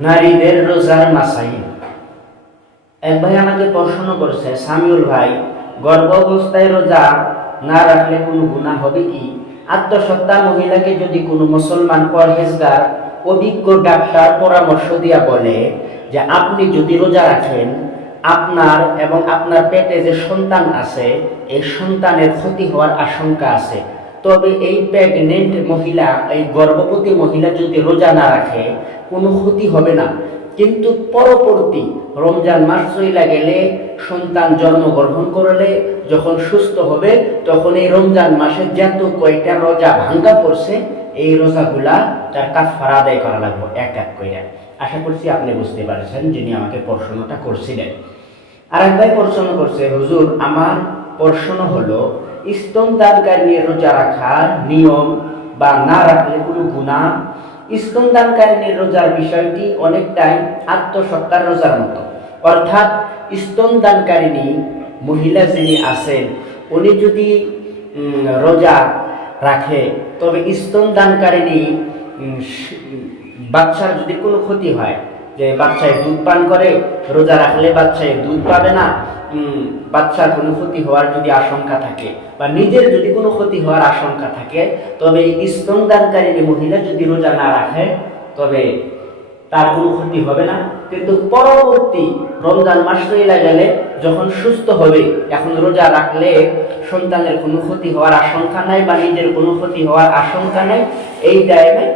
নারীদের রোজার মাসাই এক ভাই আমাকে প্রশ্ন করছে, সামিউল ভাই, গর্ভ অবস্থায় রোজা না রাখলে কোনো গুণা হবে কি? আত্মসত্তা মহিলাকে যদি কোনো মুসলমান পরহেজগার, অভিজ্ঞ ডাক্তার পরামর্শ দিয়া বলে যে আপনি যদি রোজা রাখেন, আপনার এবং আপনার পেটে যে সন্তান আছে, এই সন্তানের ক্ষতি হওয়ার আশঙ্কা আছে। তবে এই প্রেগনেন্ট মহিলা, এই গর্ভবতী মহিলা যদি রোজা না রাখে, কোনো ক্ষতি হবে না। কিন্তু পরবর্তী রমজান মাস চইলা গেলে সন্তান জন্মগ্রহণ করলে যখন সুস্থ হবে, তখন এই রমজান মাসে যত কয়টা রোজা ভাঙ্গা পড়ছে, এই রোজাগুলা তার কাফারা আদায় করা লাগবে, এক এক কইরা। আশা করছি আপনি বুঝতে পারছেন যিনি আমাকে প্রশ্নটা করছিলেন। আর এক ভাই প্রশ্ন করছে, হুজুর, আমার প্রশ্ন হলো স্তনদানকারী রোজা রাখার নিয়ম বা না রাখলে কোনো গুণা স্তনদানকারী রোজার বিষয়টি অনেকটাই আত্মসত্তার রোজার মতো। অর্থাৎ স্তনদানকারিণী মহিলা যিনি আছেন উনি যদি রোজা রাখে তবে স্তনদানকারিণী উম, স- বাচ্চার যদি কোনো ক্ষতি হয় যে বাচ্চায় দুধ পান করে রোজা রাখলে বাচ্চায় দুধ পাবে না বাচ্চার কোনো ক্ষতি হওয়ার যদি আশঙ্কা থাকে বা নিজের যদি কোনো ক্ষতি হওয়ার আশঙ্কা থাকে, তবে স্তনদানকারী মহিলা যদি রোজা না রাখে, তবে তার কোনো ক্ষতি হবে না। কিন্তু পরবর্তী রমজান মাস চলে গেলে যখন সুস্থ হবে, এখন রোজা রাখলে সন্তানের কোনো ক্ষতি হওয়ার আশঙ্কা নাই বা নিজের কোনো ক্ষতি হওয়ার আশঙ্কা নেই। এই টাইমে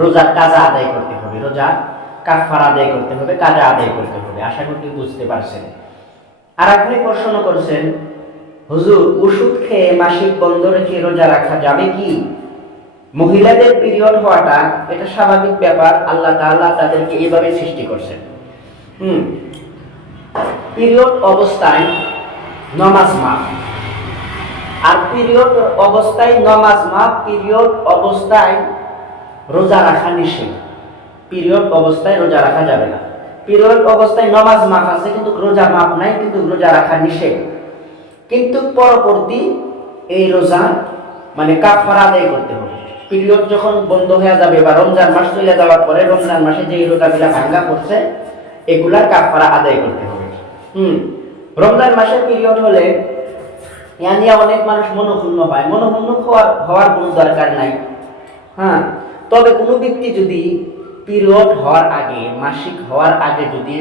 রোজা কাজা আদায় করতে হবে, রোজা কাফার আদায় করতে হবে, কাজা আদায় করতে হবে। আশা করি বুঝতে পারছেন। আর আপনি প্রশ্ন করছেন, হুজুর, ওষুধ খেয়ে মাসিক বন্ধ রেখে রোজা রাখা যাবে কি? মহিলাদের পিরিয়ড হওয়াটা এটা স্বাভাবিক ব্যাপার, আল্লাহ তাআলা তাদেরকে এইভাবে সৃষ্টি করছেন। হুম, পিরিয়ড অবস্থায় নমাজ মাফ। আর পিরিয়ড অবস্থায় নমাজ মাফ, পিরিয়ড অবস্থায় রোজা রাখা নিষেধ। পিরিয়ড অবস্থায় রোজা রাখা যাবে না। পিরিয়ড অবস্থায় নমাজ মাফ আছে, কিন্তু রোজা মাফ নাই, কিন্তু রোজা রাখা নিষেধ। কিন্তু পরবর্তী এই রোজা মানে কাফারা আদায় করতে হবে। পিরিয়ড যখন বন্ধ হয়ে যাবে বা রমজান মাস চলে যাওয়ার পরে, রমজান মাসে যে রোজাগুলা ভাঙ্গা পড়ছে এগুলার কাফারা আদায় করতে হবে। হুম, রমজান মাসের পিরিয়ড হলে ইয়া নিয়ে অনেক মানুষ মনোক্ষুণ্ণ হয়। মনোক্ষুণ্ণ হওয়ার হওয়ার কোনো দরকার নাই। হ্যাঁ তবে কোনো ব্যক্তি যদি পিরিয়ড হওয়ার আগে মাসিক হওয়ার আগে যদি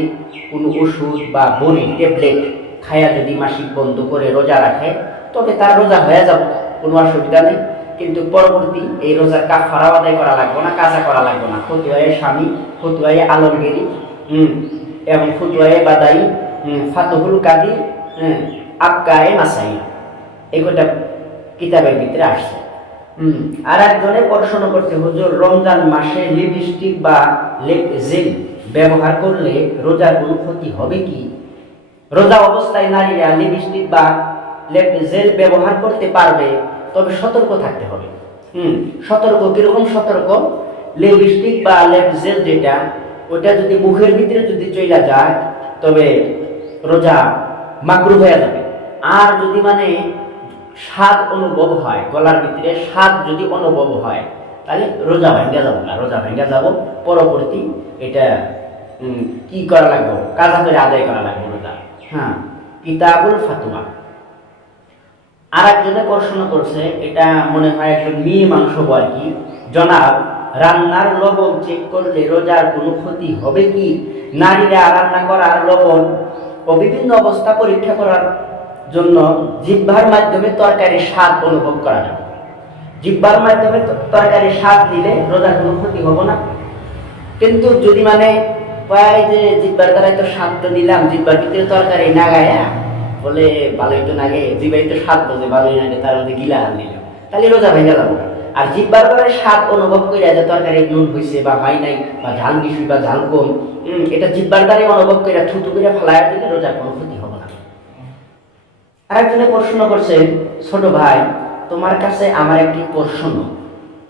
কোনো ওষুধ বা বড়ি ট্যাবলেট খায়া যদি মাসিক বন্ধ করে রোজা রাখে তবে তার রোজা হয়ে যাবে কোনো অসুবিধা নেই। কিন্তু পরবর্তী এই রোজার কাফারা আদায় করা লাগবে না কাজা করা লাগবে না। ফতুয়ায়ে স্বামী ফতুয়ায়ে আলমগিরি হুম এবং ফতুয়ায়ে বাদাই ফাতহুল কাদির হুম, আক্কায়ে মাসাই এই কিতাবের ভিতরে আসছে। আর একজনে প্রশ্ন করছে, হুজুর, রমজান মাসে লিপস্টিক বা লিপ ব্যবহার করলে রোজার কোনো ক্ষতি হবে কি? রোজা অবস্থায় নারীরা লিপস্টিক বা লেপ ব্যবহার করতে পারবে, তবে সতর্ক থাকতে হবে। হুম, সতর্ক, কীরকম সতর্ক? লিপস্টিক বা লেপ জেল যেটা, ওটা যদি মুখের ভিতরে যদি চইলা যায়, তবে রোজা মাকরু হয়ে যাবে। আর যদি মানে স্বাদ অনুভব হয়, গলার ভিতরে স্বাদ যদি অনুভব হয়, তাহলে রোজা ভেঙ্গা যাব না, রোজা ভেঙ্গা যাব, পরবর্তী এটা কি করা লাগবে? কাজা করে আদায় করা লাগবে রোজা। হ্যাঁ কিতাবুল ফাতুয়া। আর একজনে প্রশ্ন করছে, এটা মনে হয় একজন মেয়ে মাংস আর কি। জনাব, রান্নার লবণ চেক করলে রোজার কোনো ক্ষতি হবে কি? নারীরা রান্না করার লবণ ও বিভিন্ন অবস্থা পরীক্ষা করার জন্য জিহ্বার মাধ্যমে তরকারির স্বাদ অনুভব করা যাবে। জিহ্বার মাধ্যমে ত- তরকারির স্বাদ দিলে রোজার কোনো ক্ষতি হবে না। কিন্তু যদি মানে যে জিব্বার দ্বারাই তো স্বাদ তো দিলাম জিব্বার ভিতরে তরকারি না গায়া, বলে ভালোই তো নাগে জিব্বাই তো স্বাদ বোঝে ভালোই নাগে, তার মধ্যে গিলা হাল দিলাম। তাহলে রোজা ভেঙে যাব আর জিব্বার দ্বারা স্বাদ অনুভব করে যে তরকারি নুন হয়েছে বা হয় নাই বা ঝাল বেশি বা ঝাল কম এটা জিব্বার দ্বারাই অনুভব করে থুতু করে ফেলায় দিলে রোজার কোনো ক্ষতি হবে আরেকজনে প্রশ্ন করছে, ছোট ভাই, তোমার কাছে আমার একটি প্রশ্ন।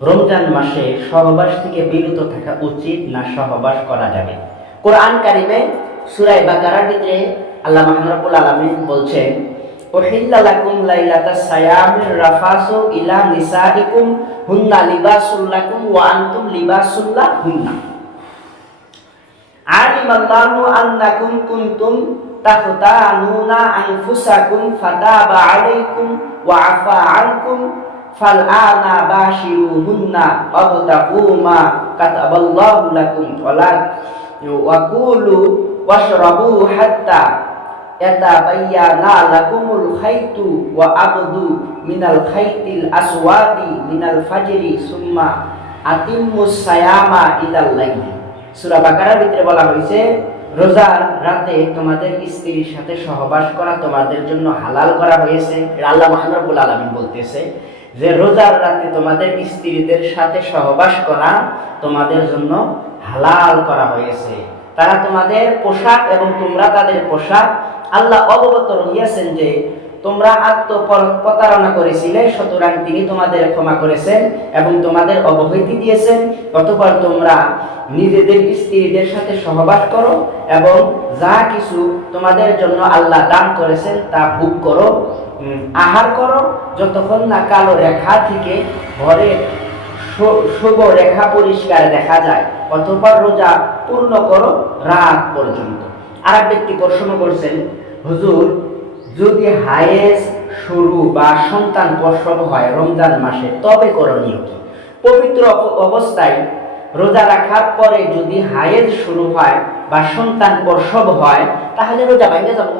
রমজান মাসে সহবাস থেকে বিরত থাকা উচিত না সহবাস করা যাবে? কোরআন কারিমে সুরাই বাকারার ভিতরে আল্লাহ মাহমুল আলমিন বলছেন লাইলাতা সায়ামির রাফাসু ইলা নিসাইকুম হুন্না লিবাসুল লাকুম ওয়া আনতুম লিবাসুল্লাহ হুন্না আলিমাল্লাহু আন্নাকুম কুনতুম ফাতাবা আলাইকুম ওয়া আফা আনকুম ফালআনা বাশিরুহুন্না ওয়াবতাগু মা কাতাবাল্লাহু লাকুম ওয়ালা ওয়া কুলু ওয়াশরাবু হাত্তা ইয়াতাবাyyana লাকুমুল খাইতু ওয়া আবদু মিনাল খাইতিল আসওয়াদি মিনাল ফাজরি সুম্মা আতিম্মুস সায়ামা ইলাল লাইলি। সূরা বাকারার ভিতরে বলা হয়েছে রোজার রাতে তোমাদের স্ত্রীর সাথে সহবাস করা তোমাদের জন্য হালাল করা হয়েছে। আল্লাহ মহান আলমী বলতেছে যে, রোজার রাতে তোমাদের স্ত্রীদের সাথে সহবাস করা তোমাদের জন্য হালাল করা হয়েছে। তারা তোমাদের পোশাক এবং তোমরা তাদের পোশাক আল্লাহ অবগত রহিয়াছেন যে তোমরা আত্মপ্রতারণা করেছিলে, সুতরাং তিনি তোমাদের ক্ষমা করেছেন এবং তোমাদের অবহিতি দিয়েছেন। অতপর তোমরা নিজেদের স্ত্রীদের সাথে সহবাস করো এবং যা কিছু তোমাদের জন্য আল্লাহ দান করেছেন তা ভোগ করো আহার করো। যতক্ষণ না কালো রেখা থেকে শু- শুভ রেখা পরিষ্কার দেখা যায়, অতপর রোজা পূর্ণ করো রাত পর্যন্ত। আর ব্যক্তি প্রশ্ন করছেন, হুজুর যদি হায়েস শুরু বা সন্তান প্রসব হয় রমজান মাসে, তবে করণীয় কি? পবিত্র অবস্থায় রোজা রাখার পরে যদি হায়েজ শুরু হয় বা সন্তান প্রসব হয়, তাহলে রোজা ভাঙে যাব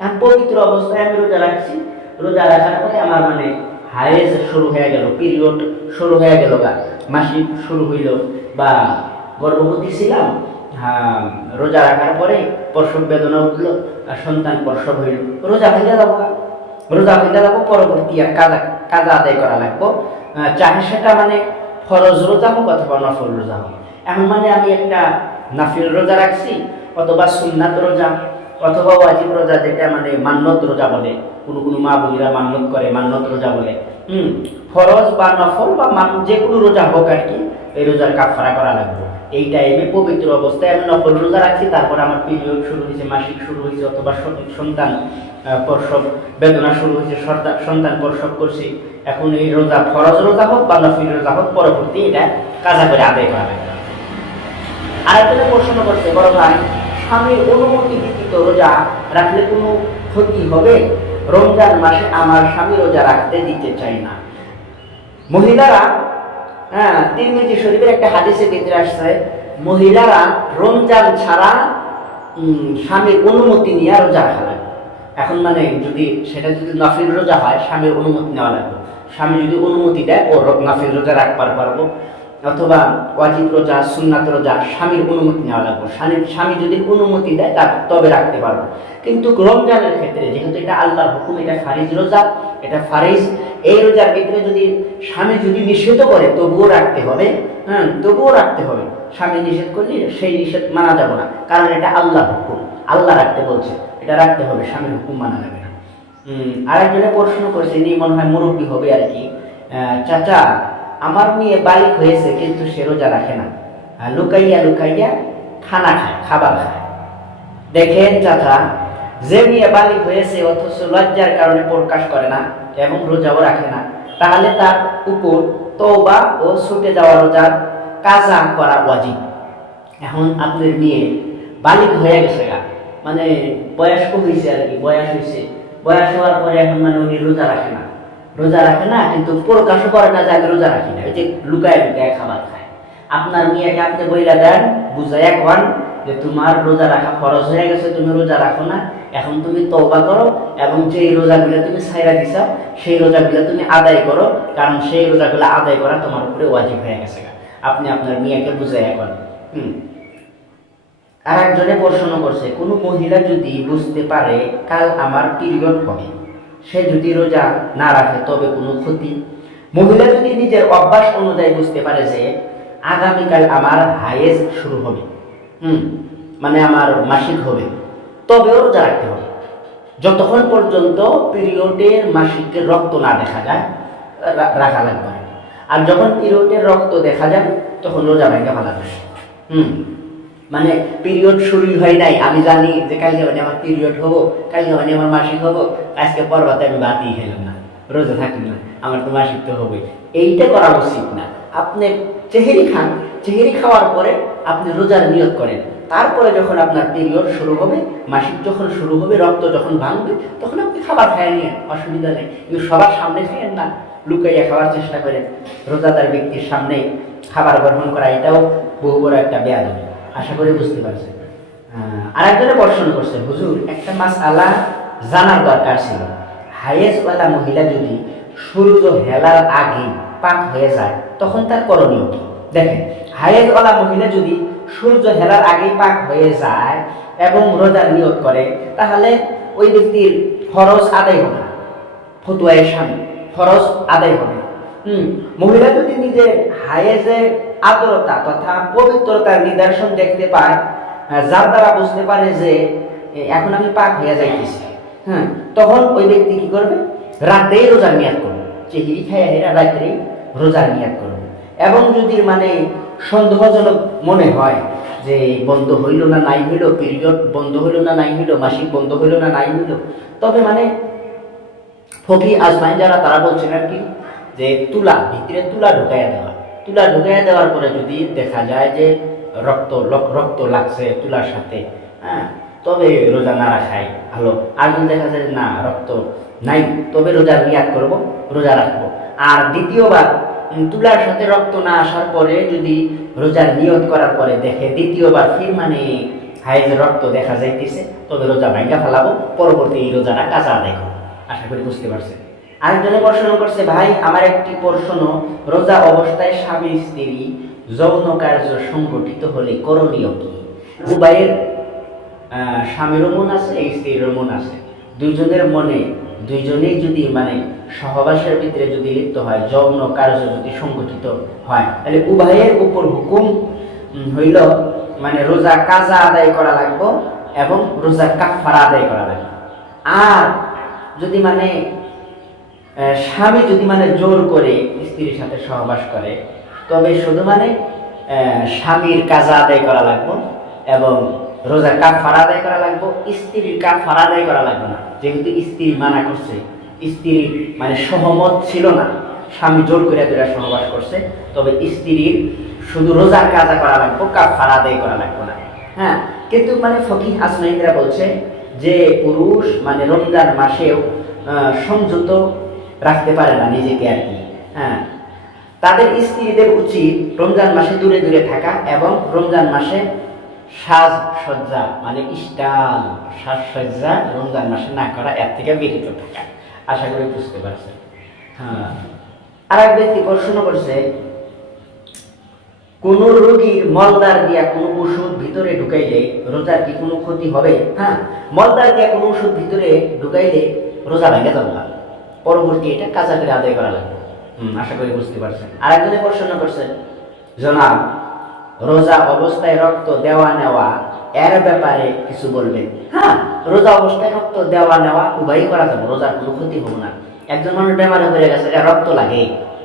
আমি পবিত্র অবস্থায় আমি রোজা রাখছি। রোজা রাখার পরে আমার মানে হায়েজ শুরু হয়ে গেল, পিরিয়ড শুরু হয়ে গেল গা। মাসিক শুরু হইল বা গর্ভবতী ছিলাম রোজা রাখার পরে প্রসব বেদনা উঠল আর সন্তান প্রসব হইল। রোজা ভেঙে যাব রোজা ভেঙে যাব পরবর্তী কাজা কাজা আদায় করা লাগবো। চাহে সেটা মানে ফরজ রোজা হোক অথবা নফল রোজা হোক। এমন মানে আমি একটা নাফিল রোজা রাখছি অথবা সুন্নাত রোজা। অথবা ওয়াজিব রোজা যেটা মানে মান্নত রোজা বলে, কোনো কোনো মা বোনেরা মান্নত করে মান্নত রোজা বলে। হুম, ফরজ বা নফল বা যে কোনো রোজা হোক আর কি, এই রোজার কাফারা করা লাগবে। এই টাইমে পবিত্র অবস্থায় আমি নকল রোজা রাখছি, তারপর আমার পিরিয়ড শুরু হয়েছে, মাসিক শুরু হয়েছে, অথবা সন্তান প্রসব বেদনা শুরু হয়েছে সন্তান- প্রসব করছি। এখন এই রোজা ফরজ রোজা হোক বা নফিল রোজা হোক, পরবর্তী এটা কাজা করে আদায় করা লাগবে। আরেকজনে প্রশ্ন করছে, বড় ভাই, স্বামীর অনুমতি রোজা রাখলে কোনো ক্ষতি হবে? রমজান মাসে আমার স্বামী রোজা রাখতে দিতে চাই না। মহিলারা হ্যাঁ তিরমিজি শরীফের একটা হাদিসে ভিতরে আসছে, মহিলারা রমজান ছাড়া স্বামীর অনুমতি নিয়ে রোজা রাখা লাগবে এখন মানে যদি সেটা যদি নাফিল রোজা হয়, স্বামীর অনুমতি নেওয়া লাগবে। স্বামী যদি অনুমতি দেয়, ও নাফিল রোজা রাখবার পারব। অথবা ওয়াজিব রোজা, সুন্নাত রোজা, স্বামীর অনুমতি নেওয়া লাগবে। স্বামী স্বামী যদি অনুমতি দেয়, তার তবে রাখতে পারব। কিন্তু রমজানের ক্ষেত্রে, যেহেতু এটা আল্লাহর হুকুম, এটা ফারিজ রোজা, এটা ফারিজ, এই রোজার ভিতরে যদি স্বামী যদি নিষেধ করে, তবুও রাখতে হবে। হ্যাঁ তবুও রাখতে হবে। স্বামী নিষেধ করলে সেই নিষেধ মানা যাবে না। কারণ এটা আল্লাহর হুকুম। আল্লাহ রাখতে বলছে, এটা রাখতে হবে, স্বামীর হুকুম মানা যাবে না। আরেকজনে প্রশ্ন করেছে নিয়ে মনে হয় মুরব্বী হবে আর কি। চাচা আমার মেয়ে বালিক হয়েছে, কিন্তু সে রোজা রাখে না। লুকাইয়া লুকাইয়া খানা খায়, খাবার খায়। দেখেন চাচা, যে মেয়ে বালিক হয়েছে, অথচ লজ্জার কারণে প্রকাশ করে না এবং রোজাও রাখে না। তাহলে তার উপর তওবা ও ছুটে যাওয়া রোজার কাজা করা ওয়াজিব। এখন আপনার মেয়ে বালিক হয়ে গেছে গা। মানে বয়স্ক হয়েছে আর কি, বয়স হয়েছে বয়স হওয়ার পরে এখন মানে উনি রোজা রাখে না। রোজা রাখে না, কিন্তু প্রকাশও করে না যে রোজা রাখি না। ওই যে লুকায় লুকায় খাবার খায়। আপনার মেয়েকে আপনি বইলা দেন, বুঝাইয়া কন যে তোমার রোজা রাখা ফরজ হয়ে গেছে, তুমি রোজা রাখো না। এখন তুমি তওবা করো এবং যেই রোজাগুলো তুমি ছাইরা দিছা, সেই রোজাগুলো তুমি আদায় করো, কারণ সেই রোজাগুলো আদায় করা তোমার উপরে ওয়াজিব হয়ে গেছে আপনি আপনার মেয়েকে বুঝাইয়া হুম। আর একজনে প্রশ্ন করছে, কোনো মহিলা যদি বুঝতে পারে, কাল আমার পিরিয়ড হবে। সে যদি রোজা না রাখে, তবে কোনো ক্ষতি। মহিলা যদি নিজের অভ্যাস অনুযায়ী বুঝতে পারে যে আগামীকাল আমার হায়েজ শুরু হবে, হুম মানে আমার মাসিক হবে, তবেও রোজা রাখতে হবে। যতক্ষণ পর্যন্ত পিরিয়ডের মাসিকের রক্ত না দেখা যায় রাখা লাগবে আর যখন পিরিয়ডের রক্ত দেখা যায়, তখন রোজা ভেঙে ভালো হুম মানে পিরিয়ড শুরুই হয় নাই। আমি জানি যে কালকে মানে আমার পিরিয়ড হব কালকে মানে আমার মাসিক হব। আজকে পর্বতে আমি বাতিই খেলাম না, রোজা থাকলাম না, আমার তো মাসিক তো হবেই। এইটা করা উচিত না। আপনি চেহেরি খান, চেহেরি খাওয়ার পরে আপনি রোজার নিয়োগ করেন। তারপরে যখন আপনার পিরিয়ড শুরু হবে, মাসিক যখন শুরু হবে, রক্ত যখন ভাঙবে, তখন আপনি খাবার খায় নিয়ে অসুবিধা নেই। কিন্তু সবার সামনে খাইয়েন না, লুকাইয়া খাওয়ার চেষ্টা করেন। রোজাদার ব্যক্তির সামনে খাবার গ্রহণ করা, এটাও বহু বড় একটা বেয়াদ আশা করি বুঝতে পারছেন। আর একজনে প্রশ্ন করছে, হুজুর, একটা মাস আলা জানার দরকার ছিল। হাইয়েস্টওয়ালা মহিলা যদি সূর্য হেলার আগে পাক হয়ে যায়, তখন তার করণীয় কি? দেখেন, হাইয়েস্টওয়ালা মহিলা যদি সূর্য হেলার আগেই পাক হয়ে যায় এবং রোজার নিয়োগ করে, তাহলে ওই ব্যক্তির ফরজ আদায় হবে না। ফতুয়ায়ের স্বামী, ফরজ আদায় হবে মহিলা যদি নিজের হায়েজের আদরতা তথা পবিত্রতার নিদর্শন দেখতে পায় যার দ্বারা বুঝতে পারে যে এখন আমি পাক হয়ে যাইতেছি হ্যাঁ তখন ওই ব্যক্তি কি করবে? রাতেই রোজার মেয়াদ করবে। চেহিরি খাইয়া হেরা রাত্রেই রোজার নিয়াত করবে। এবং যদি মানে সন্দেহজনক মনে হয় যে বন্ধ হইল না, নাই হইল পিরিয়ড বন্ধ হইল না, নাই হইল, মাসিক বন্ধ হইল না, নাই হইল, তবে মানে ফকি আজমাইন যারা, তারা বলছেন আর কি যে তুলা, ভিতরে তুলা ঢুকাইয়া দেওয়া। তুলা ঢুকাইয়া দেওয়ার পরে যদি দেখা যায় যে রক্ত রক্ত লাগছে তুলার সাথে হ্যাঁ তবে রোজা না রাখাই ভালো। আর যদি দেখা যায় না, রক্ত নাই, তবে রোজা নিয়াত করব, রোজা রাখব। আর দ্বিতীয়বার তুলার সাথে রক্ত না আসার পরে যদি রোজার নিয়ত করার পরে দেখে দ্বিতীয়বার ফির মানে হাইজ রক্ত দেখা যাইতেছে, তবে রোজা ভাঙ্গা ফেলাবো, পরবর্তী রোজাটা আদায় করব। আশা করি বুঝতে পারছেন। আরেকজনে প্রশ্ন করছে ভাই আমার একটি প্রশ্ন। রোজা অবস্থায় স্বামী স্ত্রী যৌন কার্য সংগঠিত হলে করণীয় কি? আহ, স্বামীরও মন আছে এই স্ত্রীরও মন আছে। দুইজনের মনে দুইজনেই যদি মানে সহবাসের ভিতরে যদি লিপ্ত হয় যৌন কার্য যদি সংগঠিত হয় তাহলে উভয়ের উপর হুকুম হইল মানে রোজা কাজা আদায় করা লাগবে এবং রোজা কাফারা আদায় করা লাগবে। আর যদি মানে স্বামী যদি মানে জোর করে স্ত্রীর সাথে সহবাস করে, তবে শুধু মানে স্বামীর কাজা আদায় করা লাগবো এবং রোজার কাপ ফাড়া আদায় করা লাগবো, স্ত্রীর কাপ ফাড়া আদায় করা লাগবে না। যেহেতু স্ত্রী মানা করছে, স্ত্রী মানে সহমত ছিল না, স্বামী জোর করে দুরা সহবাস করছে, তবে স্ত্রীর শুধু রোজার কাজা করা লাগবে, কাপ ফাড়া আদায় করা লাগবে না। হ্যাঁ কিন্তু মানে ফকিহ আসমাইদরা বলছে যে পুরুষ মানে রমজান মাসেও সংযত রাখতে পারে না নিজেকে আর কি। হ্যাঁ। তাদের স্ত্রীদের উচিত রমজান মাসে দূরে দূরে থাকা এবং রমজান মাসে সাজসজ্জা মানে স্টাইল সাজসজ্জা রমজান মাসে না করা, এর থেকে বিরত থাকা। আশা করি বুঝতে পারছেন। হ্যাঁ। আর এক ব্যক্তি প্রশ্ন করছে, কোন রোগীর মলদার দিয়া কোনো ওষুধ ভিতরে ঢুকাইলে রোজার কি কোনো ক্ষতি হবে? হ্যাঁ মলদার দিয়া কোনো ওষুধ ভিতরে ঢুকাইলে রোজা ভেঙে যাবে পরবর্তী এটা কাজা করে আদায় করা লাগবে। হুম আশা করি বুঝতে পারছেন। আর একজনে প্রশ্ন করছেন জনাব রোজা অবস্থায় রক্ত দেওয়া নেওয়া এর ব্যাপারে কিছু বলবেন হ্যাঁ রোজা অবস্থায় রক্ত দেওয়া নেওয়া উভয়ই করা যাবে রোজার কোনো ক্ষতি হবে না। একজন মানুষ বেমারে হয়ে গেছে রক্ত লাগে।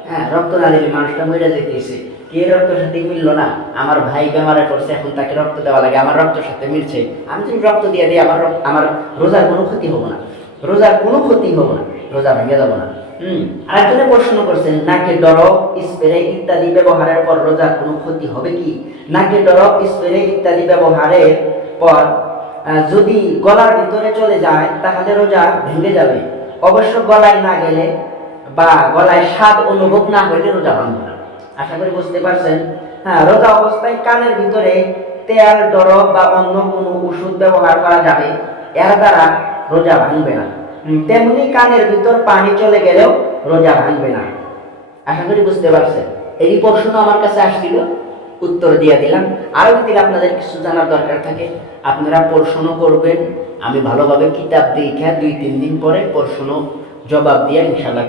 হ্যাঁ রক্ত না দিলে মানুষটা মরে যেতেছে। কে রক্তের সাথে মিললো না? আমার ভাই বেমারে পড়ছে এখন তাকে রক্ত দেওয়া লাগে আমার রক্তের সাথে মিলছে। আমি যদি রক্ত দিয়ে দিই আমার আমার রোজার কোনো ক্ষতি হবে না। রোজার কোনো ক্ষতি হবে না। রোজা ভেঙে যাব না। হুম। আরেকজনে প্রশ্ন করছেন নাকে ডরব স্প্রে ইত্যাদি ব্যবহারের পর রোজার কোনো ক্ষতি হবে কি? নাকে ডরব স্প্রে ইত্যাদি ব্যবহারের পর যদি গলার ভিতরে চলে যায় তাহলে রোজা ভেঙে যাবে। অবশ্য গলায় না গেলে বা গলায় স্বাদ অনুভব না হইলে রোজা ভাঙবে না। আশা করি বুঝতে পারছেন? হ্যাঁ রোজা অবস্থায় কানের ভিতরে তেল ডরব বা অন্য কোনো ওষুধ ব্যবহার করা যাবে এর দ্বারা রোজা ভাঙবে না। তেমনি কানের ভিতর পানি চলে গেলেও রোজা ভাঙবে না। আশা করি বুঝতে পারছেন। এই প্রশ্ন আমার কাছে আসছিল, উত্তর দিয়ে দিলাম। আরও যদি আপনাদের কিছু জানার দরকার থাকে, আপনারা প্রশ্ন করবেন। আমি ভালোভাবে কিতাব দিয়ে দুই তিন দিন পরে প্রশ্ন জবাব দিয়ে ইনশাল্লাহ